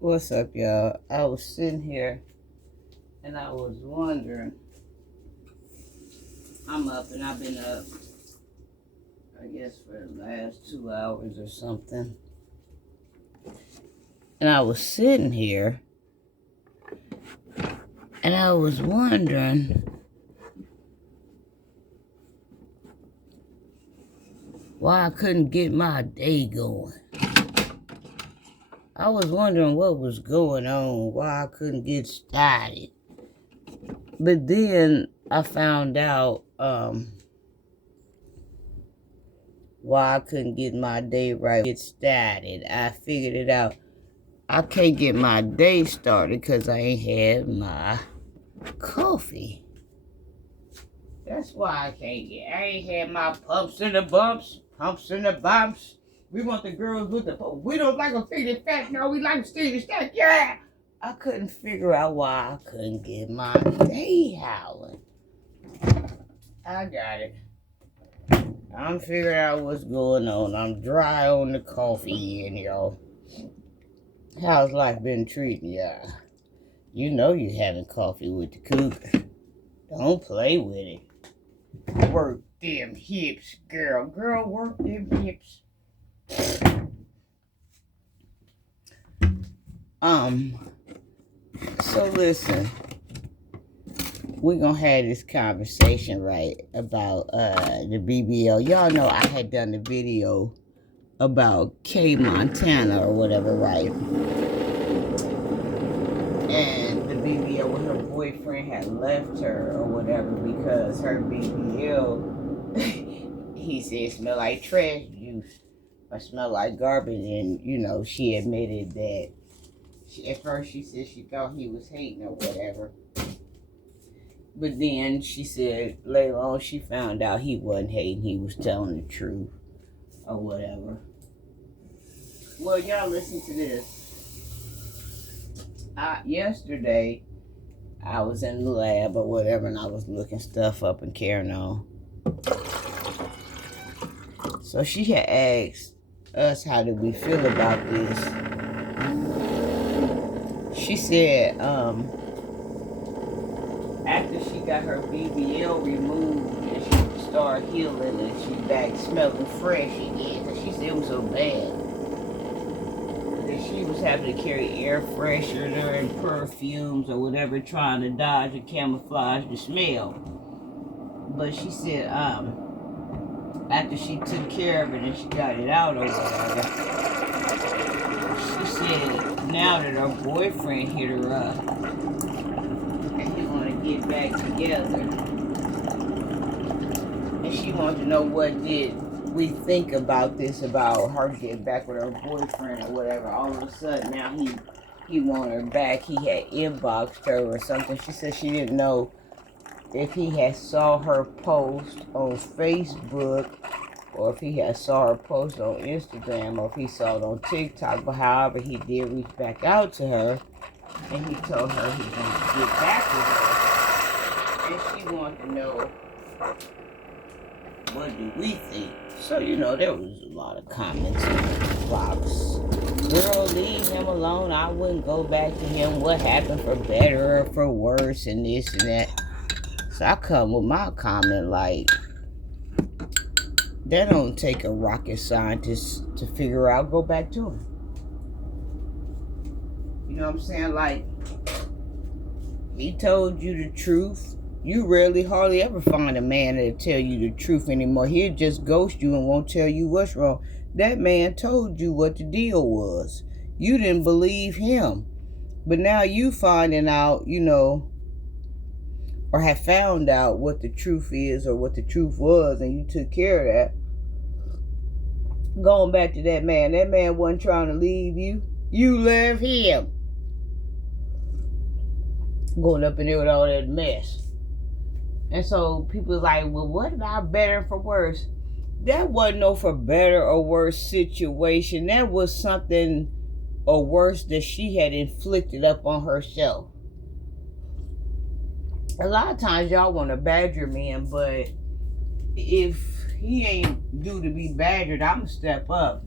What's up, y'all? I was sitting here and I was wondering. I'm up and I've been up, I guess, for the last 2 hours or something. And I was sitting here and I was wondering why I couldn't get my day going. I was wondering what was going on, why I couldn't get started. But then I found out why I couldn't get my day right, get started. I figured it out. I can't get my day started because I ain't had my coffee. That's why I ain't had my pumps and the bumps. We want the girls with the, we don't like a fitted fat, no, we like steady stack, yeah. I couldn't figure out why I couldn't get my day howling. I got it. I'm figuring out what's going on. I'm dry on the coffee end, y'all. How's life been treating ya? You know you having coffee with the Cougar. Don't play with it. Work them hips, girl. Girl, work them hips. So listen. We're gonna have this conversation, right, about the BBL. Y'all know I had done the video about K Montana or whatever, right? And the BBL when her boyfriend had left her or whatever because her BBL, he said, smell like trash juice or smell like garbage. And, you know, she admitted that at first she said she thought he was hating or whatever. But then she said later on she found out he wasn't hating, he was telling the truth or whatever. Well, y'all listen to this. Yesterday, I was in the lab or whatever, and I was looking stuff up and carrying on. So she had asked us how did we feel about this. She said, after she got her BBL removed and she started healing and she back smelling fresh again, because she said it was so bad. She was having to carry air freshener and perfumes or whatever, trying to dodge or camouflage the smell. But she said, after she took care of it and she got it out or whatever, she said now that her boyfriend hit her up and he want to get back together, and she wanted to know what did we think about this, about her getting back with her boyfriend or whatever. All of a sudden now he want her back. He had inboxed her or something. She said she didn't know if he had saw her post on Facebook or if he had saw her post on Instagram or if he saw it on TikTok. But however, he did reach back out to her and he told her he wanted to get back with her. And she wanted to know, what do we think? So, you know, there was a lot of comments in the box. Girl, leave him alone. I wouldn't go back to him. What happened for better or for worse and this and that. So I come with my comment like, that don't take a rocket scientist to figure out, go back to him. You know what I'm saying? Like, he told you the truth. You hardly ever find a man that'll tell you the truth anymore. He'll just ghost you and won't tell you what's wrong. That man told you what the deal was. You didn't believe him. But now you finding out, you know, or have found out what the truth is or what the truth was, and you took care of that. Going back to that man wasn't trying to leave you. You left him. Going up in there with all that mess. And so people like, well, what about better for worse? That wasn't no for better or worse situation. That was something or worse that she had inflicted up on herself. A lot of times y'all want to badger men, but if he ain't due to be badgered, I'm going to step up.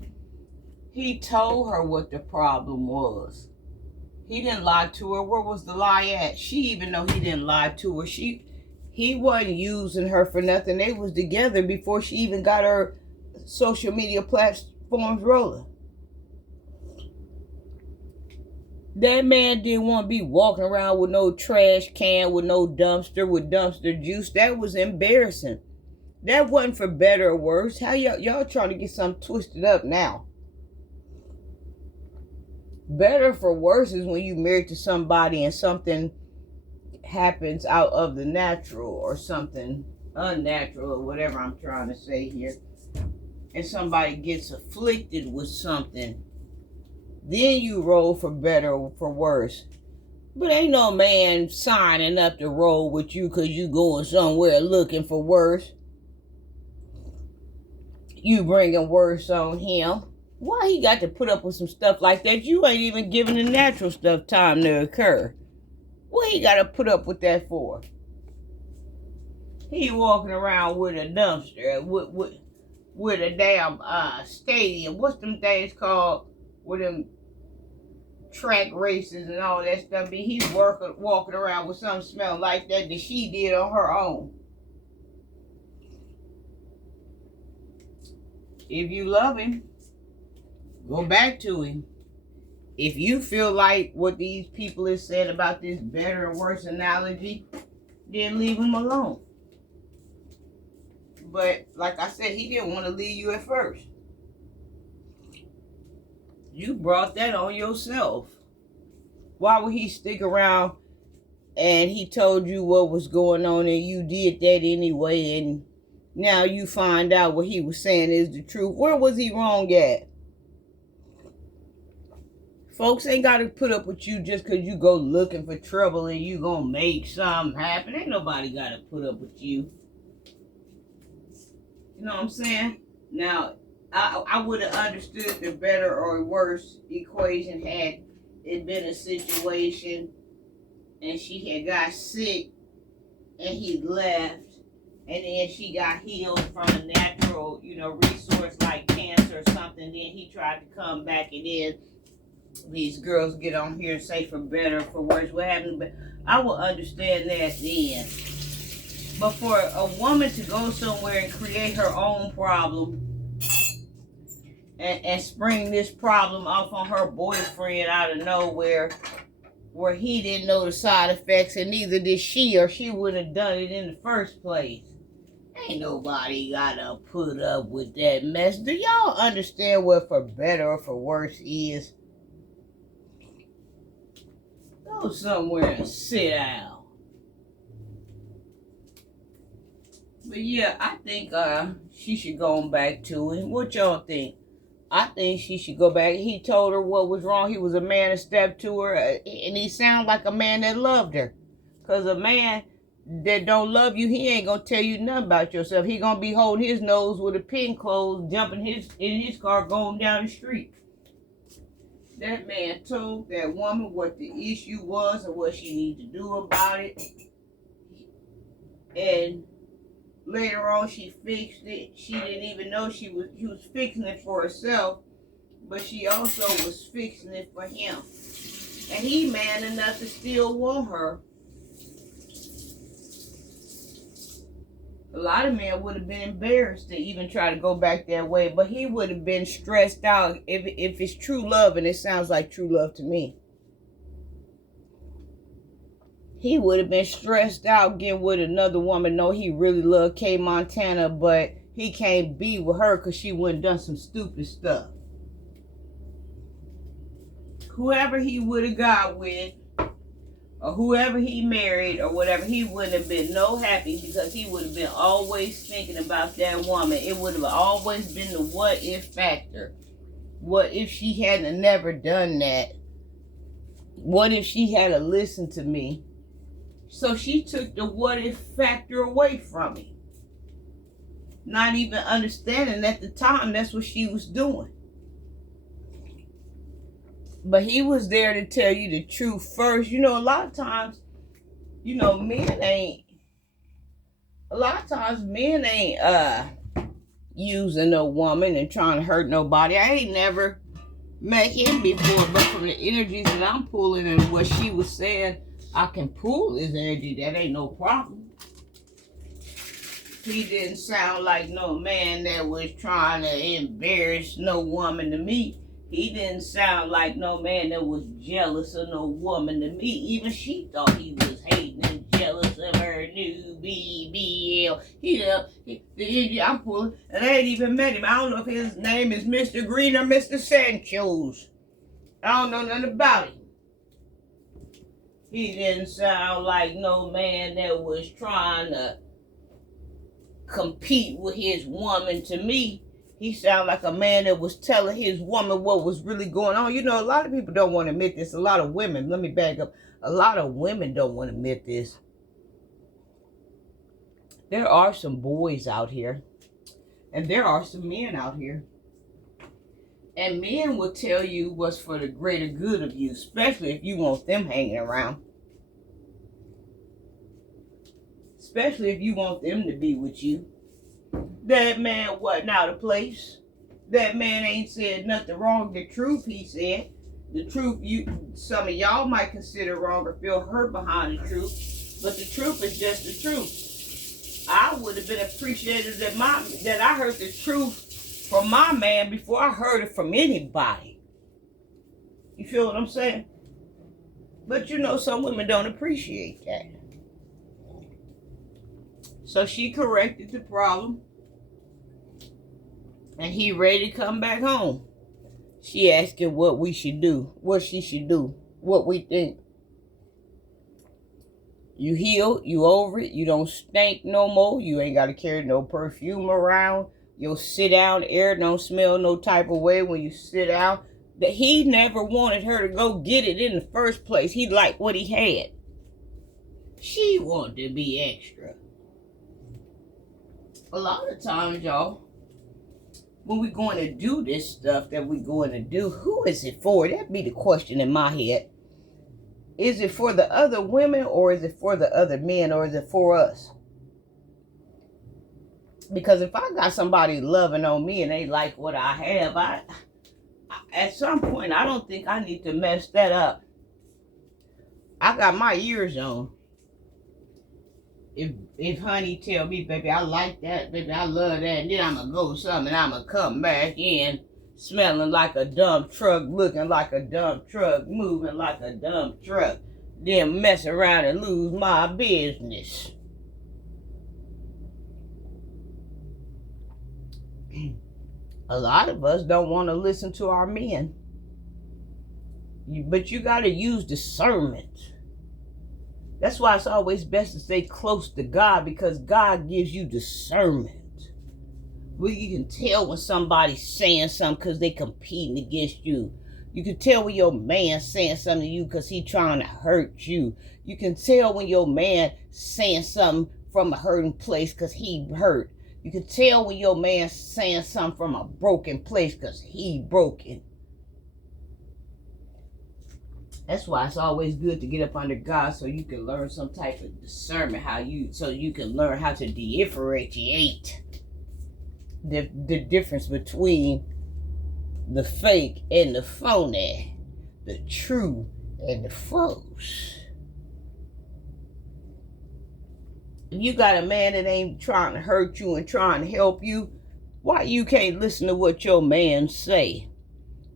He told her what the problem was. He didn't lie to her. Where was the lie at? She even know he didn't lie to her. He wasn't using her for nothing. They was together before she even got her social media platforms rolling. That man didn't want to be walking around with no trash can, with no dumpster, with dumpster juice. That was embarrassing. That wasn't for better or worse. How y'all trying to get something twisted up now? Better for worse is when you married to somebody and something happens out of the natural or something unnatural or whatever I'm trying to say here. And somebody gets afflicted with something. Then you roll for better or for worse. But ain't no man signing up to roll with you because you going somewhere looking for worse. You bringing worse on him. Why he got to put up with some stuff like that? You ain't even giving the natural stuff time to occur. What he got to put up with that for? He walking around with a dumpster, with a damn stadium. What's them things called? With them track races and all that stuff. He's walking around with something smelling like that she did on her own. If you love him, go back to him. If you feel like what these people have said about this better or worse analogy, then leave him alone. But like I said, he didn't want to leave you at first. You brought that on yourself. Why would he stick around and he told you what was going on and you did that anyway, and now you find out what he was saying is the truth? Where was he wrong at? Folks ain't got to put up with you just because you go looking for trouble and you gonna make something happen. Ain't nobody got to put up with you. You know what I'm saying? Now, I would have understood the better or worse equation had it been a situation and she had got sick and he left, and then she got healed from a natural, resource like cancer or something. Then he tried to come back, and then these girls get on here and say for better or for worse what happened. But I will understand that then. But for a woman to go somewhere and create her own problem and spring this problem off on her boyfriend out of nowhere, where he didn't know the side effects and neither did she, or she wouldn't have done it in the first place. Ain't nobody gotta put up with that mess. Do y'all understand what for better or for worse is? Go somewhere and sit down. But yeah, I think she should go on back to him. What y'all think? I think she should go back. He told her what was wrong. He was a man that stepped to her, and he sounded like a man that loved her. Because a man that don't love you, he ain't gonna tell you nothing about yourself. He gonna be holding his nose with a pin closed, jumping in his car, going down the street. That man told that woman what the issue was and what she needed to do about it. And later on, she fixed it. She didn't even know he was fixing it for herself, but she also was fixing it for him. And he man enough to still want her. A lot of men would have been embarrassed to even try to go back that way, but he would have been stressed out if it's true love, and it sounds like true love to me. He would have been stressed out getting with another woman. No, he really loved Kay Montana, but he can't be with her because she wouldn't done some stupid stuff. Whoever he would have got with, or whoever he married, or whatever, he wouldn't have been no happy because he would have been always thinking about that woman. It would have always been the what if factor. What if she hadn't never done that? What if she had listened to me? So she took the what if factor away from me. Not even understanding at the time that's what she was doing. But he was there to tell you the truth first. A lot of times, men ain't using no woman and trying to hurt nobody. I ain't never met him before, but from the energies that I'm pulling and what she was saying, I can pull his energy. That ain't no problem. He didn't sound like no man that was trying to embarrass no woman to me. He didn't sound like no man that was jealous of no woman to me. Even she thought he was hating and jealous of her new BBL. I'm pulling, and I ain't even met him. I don't know if his name is Mr. Green or Mr. Sanchez. I don't know nothing about him. He didn't sound like no man that was trying to compete with his woman to me. He sounded like a man that was telling his woman what was really going on. You know, a lot of people don't want to admit this. A lot of women, let me back up. A lot of women don't want to admit this. There are some boys out here, and there are some men out here. And men will tell you what's for the greater good of you, especially if you want them hanging around. Especially if you want them to be with you. That man wasn't out of place. That man ain't said nothing wrong. The truth, he said. The truth, some of y'all might consider wrong or feel hurt behind the truth. But the truth is just the truth. I would have been appreciative that I heard the truth from my man before I heard it from anybody. You feel what I'm saying? But you know, some women don't appreciate that. So she corrected the problem. And he ready to come back home. She asking what we should do. What she should do. What we think. You healed. You over it. You don't stink no more. You ain't got to carry no perfume around. You'll sit down. Air don't smell no type of way when you sit down. That he never wanted her to go get it in the first place. He liked what he had. She wanted to be extra. A lot of times, y'all, when we're going to do this stuff that we're going to do, who is it for? That'd be the question in my head. Is it for the other women, or is it for the other men, or is it for us? Because if I got somebody loving on me and they like what I have, at some point, I don't think I need to mess that up. I got my ears on. If honey tell me, baby, I like that, baby, I love that, and then I'm going to go something, and I'm going to come back in smelling like a dump truck, looking like a dump truck, moving like a dump truck, then mess around and lose my business. A lot of us don't want to listen to our men. But you got to use discernment. That's why it's always best to stay close to God, because God gives you discernment. Well, you can tell when somebody's saying something because they competing against you. You can tell when your man's saying something to you because he trying to hurt you. You can tell when your man saying something from a hurting place because he hurt. You can tell when your man's saying something from a broken place because he broken. That's why it's always good to get up under God, so you can learn some type of discernment, so you can learn how to differentiate the difference between the fake and the phony, the true and the false. If you got a man that ain't trying to hurt you and trying to help you, why you can't listen to what your man say?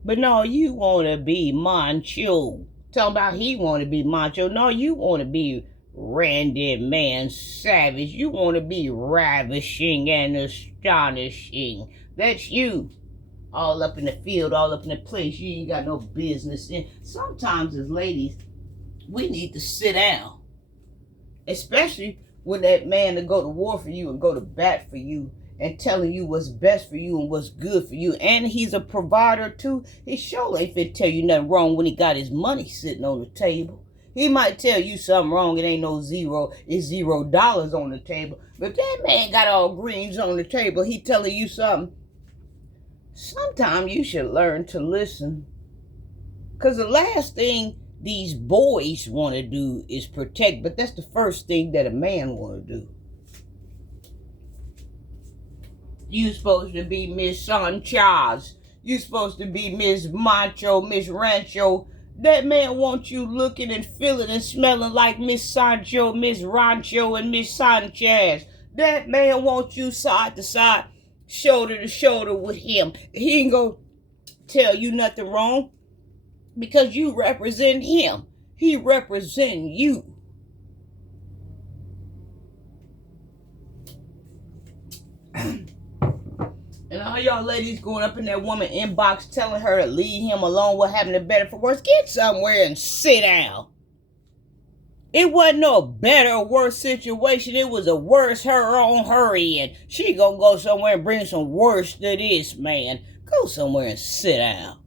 But no, you want to be macho. Talking about he want to be macho. No, you want to be Randy Man Savage. You want to be ravishing and astonishing. That's you. All up in the field, all up in the place you ain't got no business in. Sometimes as ladies, we need to sit down. Especially when that man to go to war for you and go to bat for you and telling you what's best for you and what's good for you. And he's a provider too. He sure ain't fit tell you nothing wrong when he got his money sitting on the table. He might tell you something wrong. It ain't no zero. It's $0 on the table. But that man got all greens on the table. He telling you something. Sometimes you should learn to listen. Because the last thing these boys want to do is protect. But that's the first thing that a man want to do. You supposed to be Miss Sanchez. You supposed to be Miss Macho, Miss Rancho. That man wants you looking and feeling and smelling like Miss Sancho, Miss Rancho, and Miss Sanchez. That man wants you side to side, shoulder to shoulder with him. He ain't gonna tell you nothing wrong because you represent him. He represent you. And all y'all ladies going up in that woman inbox telling her to leave him alone, what happened to better for worse, get somewhere and sit down. It wasn't no better or worse situation. It was a worse her on her end. She gonna go somewhere and bring some worse to this man. Go somewhere and sit down.